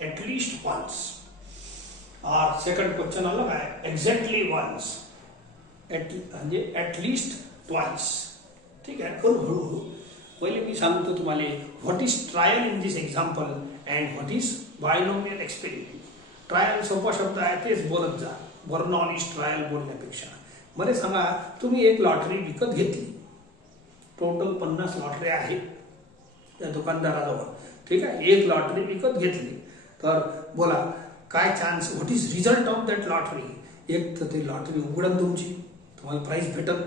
at least once. और सेकंड क्वेश्चन अलग आहे. एक्झॅक्टली वन्स, म्हणजे ॲट लीस्ट ट्वाइस. ठीक आहे. करू हळूहळू. पहिले मी सांगतो तुम्हाला what is trial in this example and what is binomial experiment. Trial सोपा शब्द आहे, तेच बोलत जा. बर्नॉलिश ट्रायल बोलण्यापेक्षा. मला सांगा, तुम्ही एक लॉटरी विकत घेतली. टोटल 50 लॉटरी आहेत त्या दुकानदाराजवळ. ठीक आहे. एक लॉटरी विकत घेतली. तर बोला काय chance, what is result of that lottery. एक तर ते लॉटरी उघडन तुमची, तुम्हाला प्राइस भेटत.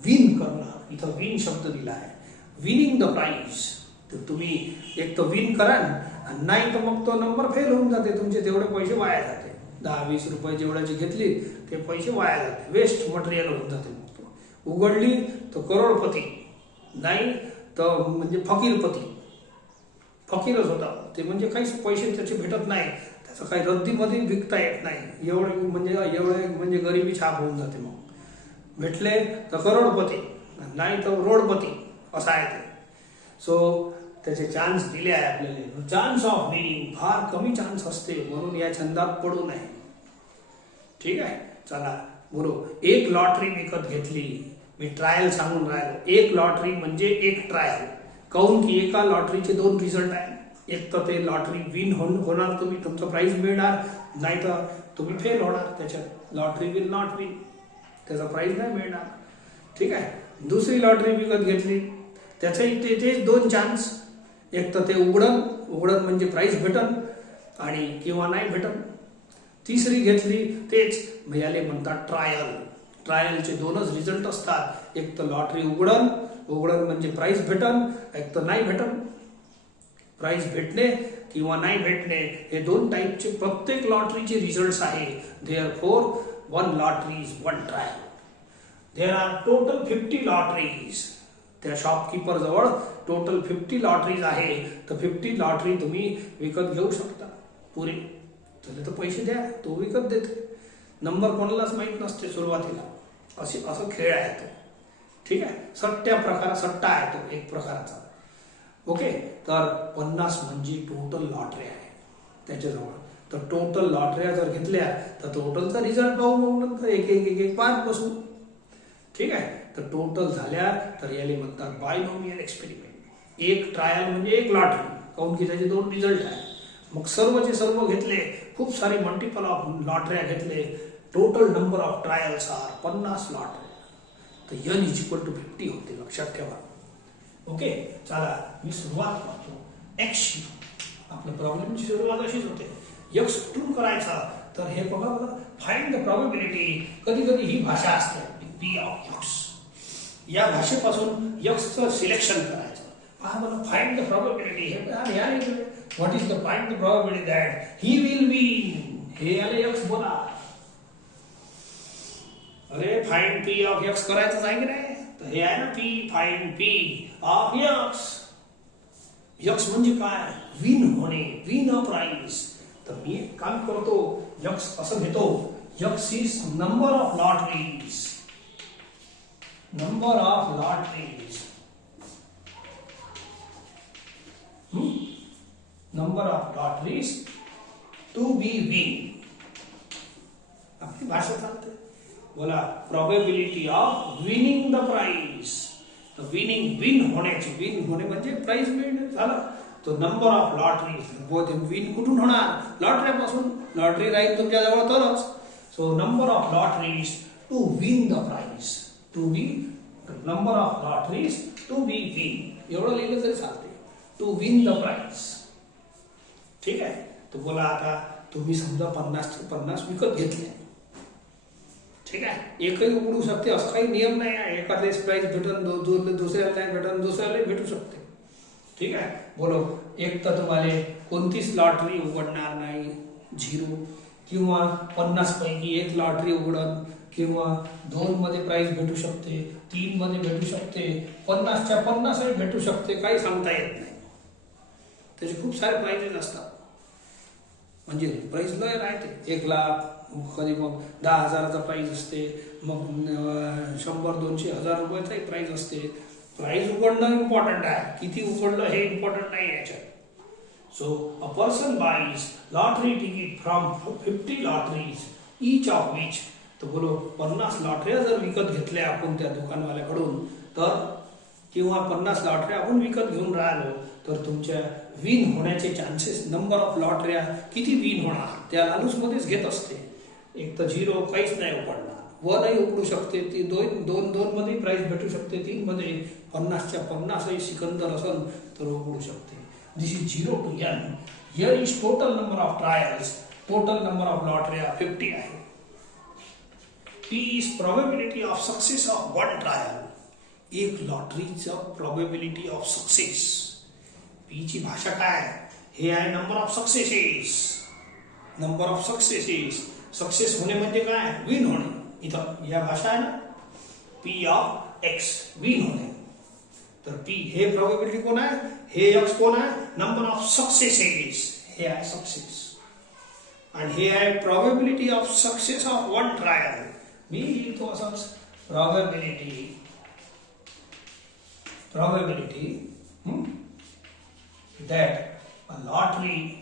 विन करणार, इथं विन शब्द दिला आहे. Winning the prize. तर तुम्ही एक तर विन कराल, नाही तर मग तो नंबर फेल होऊन जाते. तुमचे तेवढे पैसे वाया जाते. 10-20 रुपये जेवढ्याची घेतली ते पैसे वाया जाते. वेस्ट मटेरियल होऊन जाते. उघडली तर करोडपती. नाही तर म्हणजे फकीरच होता ते, म्हणजे काहीच पैसे त्याचे भेटत नाही, त्याचं काही रद्दीमध्ये विकता येत नाही, एवढे गरिबी छाप होऊन जाते. मग भेटले तर करोडपती, नाही तर रोडपती असं आहे ते. सो त्याचे चान्स दिले आहे आपल्याला. चान्स ऑफ विनिंग फार कमी चान्स असते, म्हणून या छंदात पडू नये. ठीक आहे, चला बोलो. एक लॉटरी विकत घेतली, मी ट्रायल सांगून राहिलो. एक लॉटरी म्हणजे एक ट्रायल. काहून की एका लॉटरीचे 2 रिझल्ट आहे. एक तर ते लॉटरी विन होणार, तुम्ही तुमचं प्राइज मिळणार, नाही तर तुम्ही फेल होणार त्याच्यात. लॉटरी विल नॉट विन, त्याचा प्राइज नाही मिळणार. ठीक आहे. दुसरी लॉटरी विकत घेतली, त्याचंही तेच 2 चान्स. एक तर ते उघडन म्हणजे प्राइज भेटन आणि किंवा नाही भेटन. तिसरी घेतली तेच याले म्हणतात ट्रायल. ट्रायलचे 2च रिझल्ट असतात. एक तर लॉटरी उघडन म्हणजे प्राइज भेटन, एक तर नाही भेटन. प्राइज भेटणे किंवा नाही भेटणे हे 2 टाईपचे प्रत्येक लॉटरीचे रिझल्ट आहे. Therefore 1 lottery is 1 trial. There are total 50 lotteries. त्या शॉपकीपर जवळ टोटल 50 लॉटरीज आहे. तर 50 लॉटरी तुम्ही विकत घेऊ शकता पुरे. त्याला तर पैसे द्या, तो विकत देते. नंबर कोणालाच माहीत नसते सुरुवातीला. असं खेळ आहे तो. ठीक आहे. सट्टा आहे तो एक प्रकारचा. ओके. तर 50 म्हणजे टोटल लॉटरी आहे त्याच्याजवळ. तर टोटल लॉटऱ्या जर घेतल्या तर टोटलचा रिझल्ट पाहू, मग नंतर एक पाच बसू. ठीक आहे. तर टोटल झाल्या तर याला म्हणतात बायनोमियल एक्सपेरिमेंट. एक ट्रायल म्हणजे एक लॉटरी, काहून की त्याचे 2 रिझल्ट आहे. मग सर्वचे सर्व घेतले, खूप सारे मल्टिपल ऑफ लॉटऱ्या घेतले. Total number of trials are 50 लॉटऱ्या. तर n = 50 होते, लक्षात ठेवा. ओके. चला मी सुरुवात करतो x. आपल्या प्रॉब्लेमची सुरुवात अशीच होते. x कुठून करायचा, तर हे बघा फाइंड द प्रोबॅबिलिटी. कधी कधी ही भाषा असते p ऑफ x. या भाषेपासून x चं सिलेक्शन करायचं. पहा बरं, फाइंड द प्रोबॅबिलिटी. हे what is the find the probability that he will win. हे आले x बोला. अरे फाइंड p ऑफ x करायचं आहे की नाही, तर हे आहे ना p. Find p of x. x म्हणजे काय, विन होणे, विन अ प्राइज. तर मी एक काम करतो, x असं घेतो. x is number of lotteries. Number of lotteries. Number of lotteries to be win. आपली भाषा चालते. बोला probability of winning the prize. तर विन होणे म्हणजे प्राइज मिळणे झालं. तो नंबर ऑफ लॉटरीज. विन कुठून होणार, लॉटरीपासून. लॉटरी राहील तुमच्या जवळ तरच. So number of lotteries to win the prize. To be number of lotteries to be win, एवढं लिहिलं तरी चालते. To win the prize. ठीक आहे. तर बोला आता तुम्ही समजा 50 विकत घेतले. ठीक आहे. एकही उघडू शकते, असं काही नियम नाही आहे. एखाद्याच प्राइस भेटून दुसऱ्याला नाही भेटून, दुसऱ्याला भेटू शकते. ठीक आहे. बोलो, एक तर तुम्हाला कोणतीच लॉटरी उघडणार नाही, 0. किंवा 50 पैकी 1 लॉटरी उघडन, किंवा 2 मध्ये प्राइस भेटू शकते, 3 मध्ये भेटू शकते, 50च्या 50 भेटू शकते. काही सांगता येत नाही. त्याचे खूप सारे प्राइजेस असतात. म्हणजे प्राइस लय राहते. 1 लाख, कधी मग 10,000चा प्राइस असते, मग 100, 200, 1000 रुपयाचाही प्राइस असते. प्राइस उघडणं इम्पॉर्टंट आहे, किती उघडलं हे इम्पॉर्टंट नाही याच्यात. So a person buys lottery ticket from 50 lotteries, each of which. तर बोलो 50 लॉटऱ्या जर विकत घेतल्या आपण त्या दुकानवाल्याकडून, तर किंवा 50 लॉटऱ्या आपण विकत घेऊन राहिलो, तर तुमच्या विन होण्याचे चान्सेस, नंबर ऑफ लॉटऱ्या किती विन होणार त्या लालूचमध्येच घेत असते. एक तर 0 काहीच नाही उघडणार, 1 उघडू शकते, ती 2 मध्ये प्राइस भेटू शकते, 3 मध्ये 50च्या 50 सिकंदर असेल तर उघडू शकते. This is 0 to n. Here is total number of trials. Total number of लॉटऱ्या 50 आहे. P is probability of success of 1 trial. एक लॉटरीचं प्रोबॅबिलिटी ऑफ सक्सेस. P ची भाषा काय, हे आहे number of successes. Number of successes. Success होणे म्हणजे काय, विन होणे. इथं या भाषा आहे ना, P ऑफ X, विन होणे. तर पी हे प्रॉबिलिटी कोण आहे, हे एक्स कोण आहे, नंबर ऑफ सक्सेसेस, हे आहे सक्सेस, आणि हे आहे probability of success of one trial. मी लिहितो असंच प्रॉबिलिटी that a lottery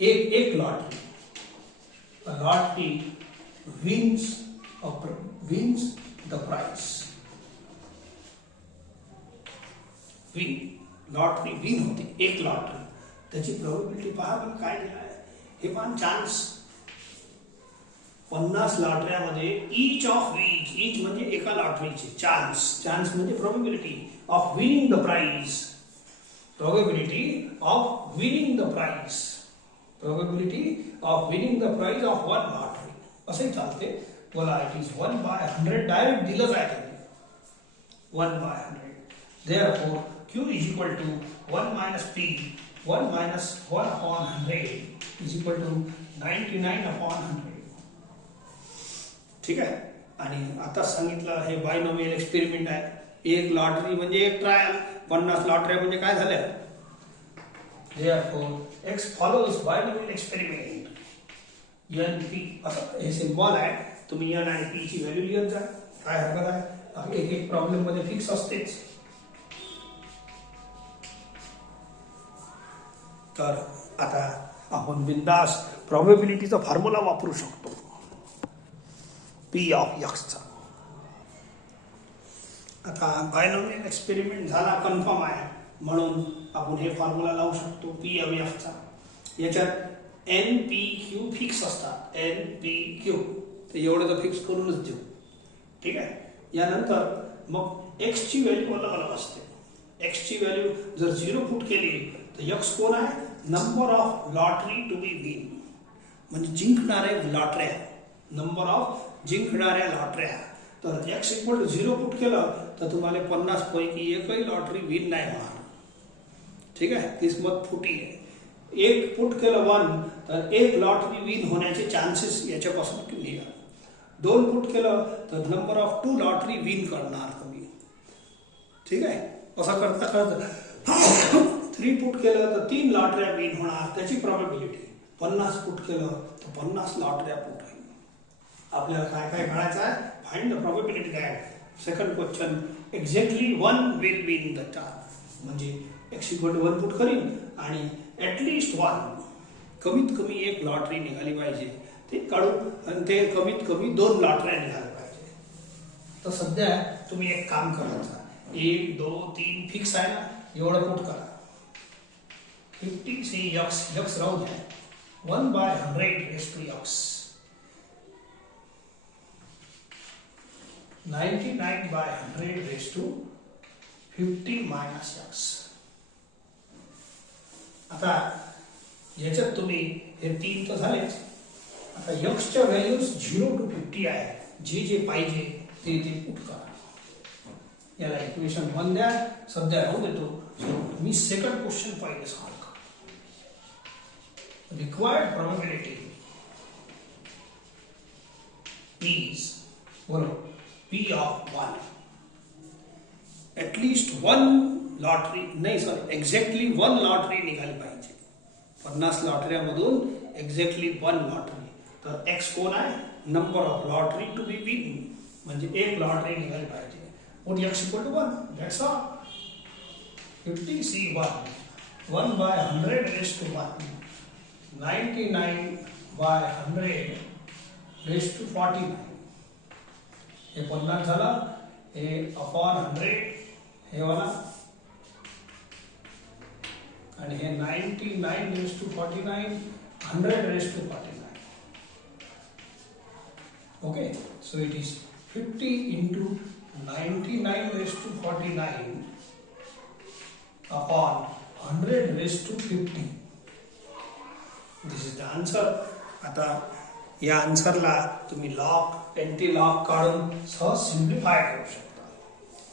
एक lottery wins the prize. Lottery win होते, एक लॉटरी, त्याची प्रोबॅबिलिटी पहा पण काय दिलं आहे, हे पण चान्स. 50 लॉटऱ्यामध्ये ईच म्हणजे एका लॉटरीचे चान्स म्हणजे probability of winning the prize, of one lottery असे चालते. बोला इट इज 1/100 डायरेक्ट दिलं जायचं 1/100. Therefore Q is equal to 1 minus P, 1 minus 1/100 is equal to 99/100. ठीक आहे. आणि आता सांगितलं हे बायनॉमियल एक्सपेरिमेंट आहे. एक लॉटरी म्हणजे एक ट्रायल, 50 लॉटऱ्या म्हणजे काय झाल्या. Therefore X follows binomial experiment. NP असं हे सिम्बॉल आहे, तुम्ही N आणि P ची व्हॅल्यू लिहत जा, काय हरकत आहे. एक प्रॉब्लेम मध्ये फिक्स असतेच. तर आता आपण बिंदास प्रोबॅबिलिटीचा फॉर्म्युला वापरू शकतो P ऑफ X चा. आता बायनॉमियल एक्सपेरिमेंट झाला कन्फर्म आहे म्हणून आपण हे फॉर्म्युला लावू शकतो P ऑफ X चा. याच्यात NPQ फिक्स असतात, NPQ ते एवढं तर फिक्स करूनच देऊ. ठीक आहे. यानंतर मग X ची व्हॅल्यू अलग अलग असते. X ची व्हॅल्यू जर 0 पुट केली तर X कोण आहे, number of lottery to be win, म्हणजे जिंकणारे लॉटऱ्या, नंबर ऑफ जिंकणाऱ्या लॉटऱ्या. तर X इक्वल टू 0 पुट केलं तर तुम्हाला 50 पैकी एकही लॉटरी विन नाही होणार. ठीक आहे, किस्मत फुटी आहे. एक पुट केलं 1 तर एक लॉटरी विन होण्याचे चान्सेस याच्यापासून कमी आहे. 2 पुट केलं तर नंबर ऑफ 2 लॉटरी विन करणार तुम्ही. ठीक आहे. असं करता करता 3 पुट केलं तर 3 लॉटऱ्या विन होणार, त्याची प्रोबॅबिलिटी. 50 पुट केलं तर 50 लॉटऱ्या पुट होईल. आपल्याला काय काय काढायचं आहे, find the probability that second question exactly 1 will win the चार, म्हणजे X इक्वल टू 1 पुट करीन आणि ॲटलिस्ट 1 कमीत कमी एक लॉटरी निघाली पाहिजे ते काढू, आणि ते कमीत कमी 2 लॉटऱ्या निघाल्या पाहिजे. तर सध्या तुम्ही एक काम करायचं, 1 2 3 फिक्स आहे ना, एवढं पुट करा. 50 से X राहू द्या, 1/100 raised to X, 99/100 raised to 50 minus X. आता याच्यात तुम्ही हे 3 तर झालेच. आता X च्या व्हॅल्यूज 0 to 50 आहे, जे पाहिजे ते पुट करा. याला इक्वेशन 1 द्या, सध्या राहू देतो. मी सेकंड क्वेश्चन पाहिजे solve. Required probability is P of 1. At least 1 lottery नाही, सॉरी, एक्झॅक्टली 1 लॉटरी निघाली पाहिजे. 50 लॉटऱ्यामधून एक्झॅक्टली 1 लॉटरी. तर X कोण आहे, number of lottery to be win, म्हणजे एक लॉटरी निघाली पाहिजे. Put X equal to 1. That's all. 50 C 1. 1/100 raised to 1. 99/100 raised to 49. हे 50 झालं, हे अपॉन 100 हे वाला, आणि हे 99 raised to 49, 100 raised to 49. Okay, so it is 50 into 99 raised to 49 upon 100 raised to 50. This is the answer. आता या आन्सरला तुम्ही लॉग एंटी लॉग काढून सहज सिम्प्लिफाय करू शकता.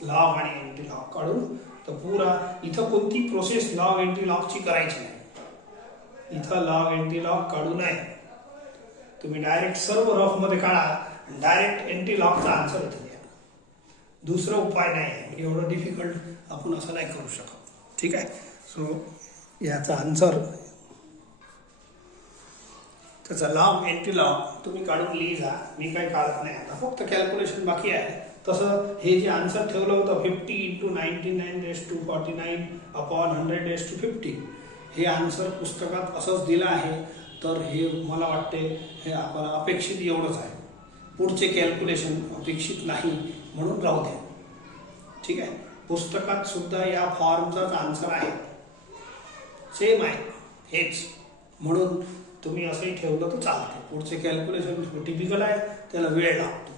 लॉग आणि एंटी लॉग काढून तर पुरा इथं कोणती प्रोसेस लॉग एंटी लॉगची करायची नाही. इथं लॉग एंटी लॉग काढू नये. तुम्ही डायरेक्ट सर्व रफ मध्ये काढा, डायरेक्ट एंटी लॉगचा आन्सर इथे द्या. दुसरा उपाय नाही आहे. एवढं डिफिकल्ट आपण असं नाही करू शकत. ठीक आहे. सो याचा आन्सर त्याचा लॉग एंट्री लॉग तुम्ही काढून लिहा. मी काही काढत नाही आता, फक्त कॅल्क्युलेशन बाकी आहे. तसं हे जे आन्सर ठेवलं होतं 50 × 99⁴ अपॉन 100⁵50 हे आन्सर पुस्तकात असंच दिलं आहे. तर हे मला वाटते हे आपण अपेक्षित एवढंच आहे. पुढचे कॅल्क्युलेशन अपेक्षित नाही म्हणून राहू द्या. ठीक आहे. पुस्तकात सुद्धा या फॉर्मचाच आन्सर आहे, सेम आहे हेच, म्हणून तुम्ही असंही ठेवलं तर चालते. पुढचे कॅल्क्युलेशन टिपिकल आहे, त्याला वेळ लागतो.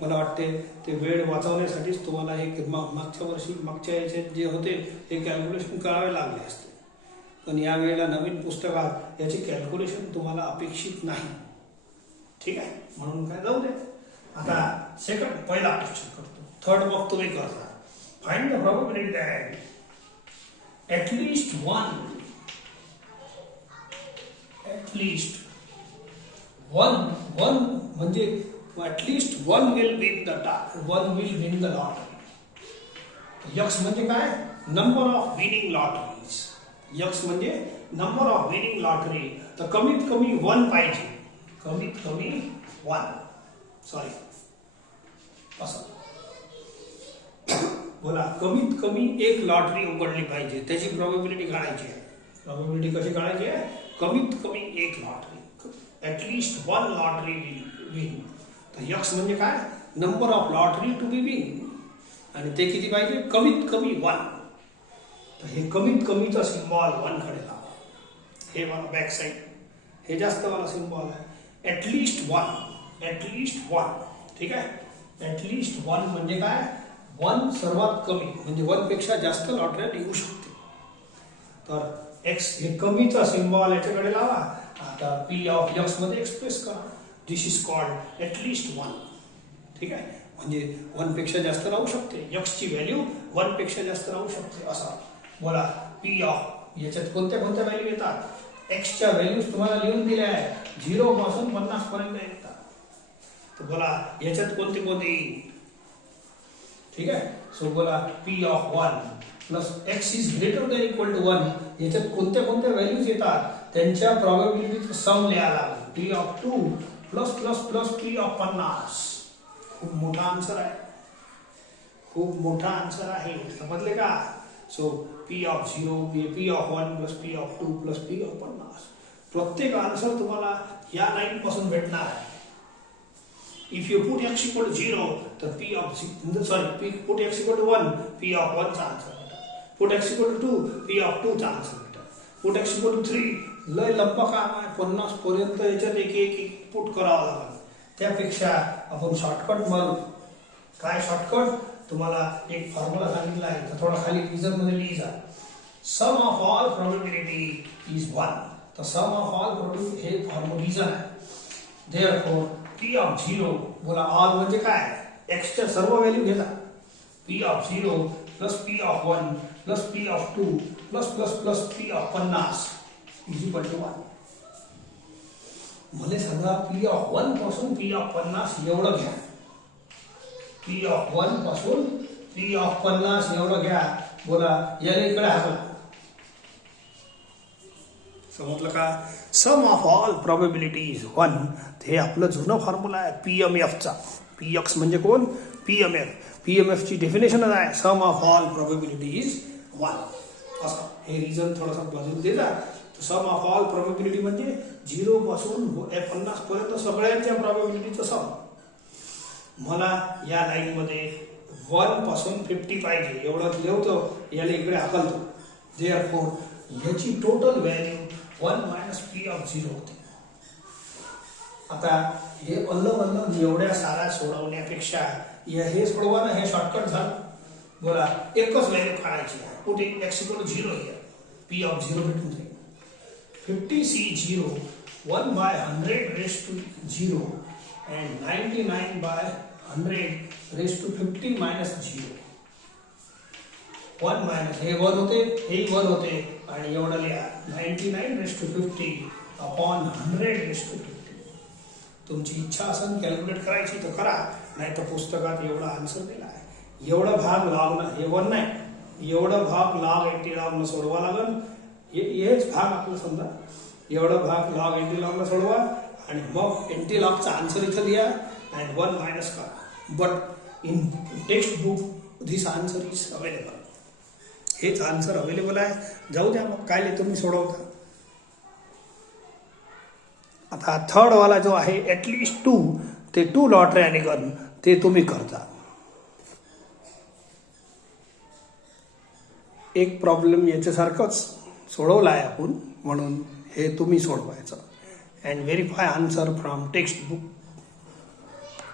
मला वाटते ते वेळ वाचवण्यासाठीच तुम्हाला हे मागच्या याच्यात जे होते हे कॅल्क्युलेशन करावे लागले असते. पण या वेळेला नवीन पुस्तकात याचे कॅल्क्युलेशन तुम्हाला अपेक्षित नाही. ठीक आहे. म्हणून काय जाऊ दे. आता सेकंड पहिला क्वेश्चन करतो. थर्ड मग तुम्ही करता. Find the probability that at least one म्हणजे at least one will win the lottery. X म्हणजे काय? Number of winning lotteries. X म्हणजे नंबर ऑफ विनिंग लॉटरी. तर कमीत कमी 1 पाहिजे. कमीत कमी 1. सॉरी असं बोला. कमीत कमी एक लॉटरी उघडली पाहिजे, त्याची प्रोबॅबिलिटी काढायची आहे. प्रोबॅबिलिटी कशी काढायची आहे? कमीत कमी एक lottery. At least 1 lottery will win. तर यक्स म्हणजे काय? Number of lottery to be win. आणि ते किती पाहिजे? कमीत कमी 1. तर हे कमीत कमीचा सिम्बॉल 1 कडे लावा. हे मला बॅक साईड हे जास्त वाला सिम्बॉल आहे. ॲटलिस्ट 1. ठीक आहे. ॲटलिस्ट 1 म्हणजे काय? 1 सर्वात कमी म्हणजे 1 पेक्षा जास्त लॉटऱ्या निघू शकते. तर एक्स हे कमीचा सिम्बॉल याच्याकडे लावा. आता पी ऑफ एक्स मध्ये एक्सप्रेस करा. दिस इज कॉल्ड ॲटलिस्ट 1. ठीक आहे. म्हणजे 1 पेक्षा जास्त राहू शकते. एक्सची व्हॅल्यू 1 पेक्षा जास्त राहू शकते असा. बोला पी ऑफ याच्यात कोणत्या कोणत्या व्हॅल्यू येतात? एक्सच्या व्हॅल्यूज तुम्हाला लिहून दिल्या आहे. 0 पासून 50 पर्यंत येतात. तर बोला याच्यात कोणते कोणते येईल? ठीक आहे. सो बोला P of 1 plus x is greater than equal to 1. याच्यात कोणत्या कोणत्या व्हॅल्यूज येतात त्यांच्या प्रोबॅबिलिटीचं सम लिहायला लागेल. P of 2 plus plus plus P of 50. खूप मोठा आन्सर आहे. खूप मोठा आन्सर आहे. समजले का? So P of 0 P of 1 plus P of 2 plus P of 50. प्रत्येक आन्सर तुम्हाला या लाईन पासून भेटणार आहे. If you put x equal to 0 तर p of put x equal to 1 p of 1 चा आन्सर भेटेल. Put x equal to 2 p of 2 चा आन्सर भेटेल. पुट x equal to 3 लय लंबा काम आहे. 50 पर्यंत याच्यात एक पुट करावा लागेल. त्यापेक्षा आपण शॉर्टकट मारू. काय शॉर्टकट? तुम्हाला एक फॉर्म्युला सांगितला आहे, तर थोडा खाली रिझन मध्ये लिहा. Sum of all probability is 1. तर सम ऑफ ऑल प्रोबॅबिलिटी हे फॉर्म्युला रिझन आहे. देयरफॉर पी ऑफ 0 बोला ऑल म्हणजे काय? एक्सच्या सर्व व्हॅल्यू घेता. P of 0 plus P of 1 plus P of 2 plus plus plus P of 50 is equal to 1. मला सांगा पी ऑफ 1 पासून पी ऑफ 50 एवढं घ्या. पी ऑफ 1 पासून पी ऑफ 50 एवढं घ्या. बोला याला इकडे हवा. समजलं का? सम ऑफ ऑल प्रोबॅबिलिटी इज 1. हे आपलं जुनं फॉर्म्युला आहे PMF चा. PX म्हणजे कोण? PMF. PMF ची डेफिनेशनच आहे सम ऑफ ऑल प्रोबॅबिलिटी इज 1. असं हे रिझन थोडासा बदलून देता. सम ऑफ ऑल प्रोबॅबिलिटी म्हणजे 0 पासून 50 पर्यंत सगळ्यांच्या प्रोबॅबिलिटीचं सम. मला या लाईन मध्ये 1 पासून 50 पाहिजे एवढं लिहतो. याला इकडे हाकलतो. देयरफॉर याची total value 1 minus P of 0 होते. आता हे अल्लं एवढ्या साऱ्या सोडवण्यापेक्षा हे सोडवा ना. हे शॉर्टकट झालं. बोला एकच व्हॅल्यू काढायची आहे. कुठे? x equal to 0 here. p of 0 भेटून जाईल. 50c0 1 by 100 raised to 0 and 99 by 100 raised to 50 minus 0. 1 minus हे 1 होते, हे 1 होते आणि एवढं लिहा 99 raised to 50 upon 100 raised to 50. तुमची इच्छा असेल कॅल्क्युलेट करायची तर करा. नाही तर पुस्तकात एवढा आन्सर दिला आहे, एवढा भाग लावणं हे वन नाही, एवढा भाग लॉग एंटी लॉगनं सोडवा लागल. हेच भाग आपलं समजा एवढा भाग लॉग एंटी लॉगनं सोडवा आणि मग एंटी लॉगचा आन्सर इथं लिहा अँड 1 मायनस करा. But in text book this answer is available. हेच आन्सर अवेलेबल आहे. जाऊ द्या मग काय लिहितो मी सोडवता. आता थर्ड वाला जो आहे ॲटलिस्ट 2 ते 2 लॉटरी आणि गन ते तुम्ही करता. एक प्रॉब्लेम याच्यासारखंच सोडवला आहे आपण, म्हणून हे तुम्ही सोडवायचं. And verify answer from text book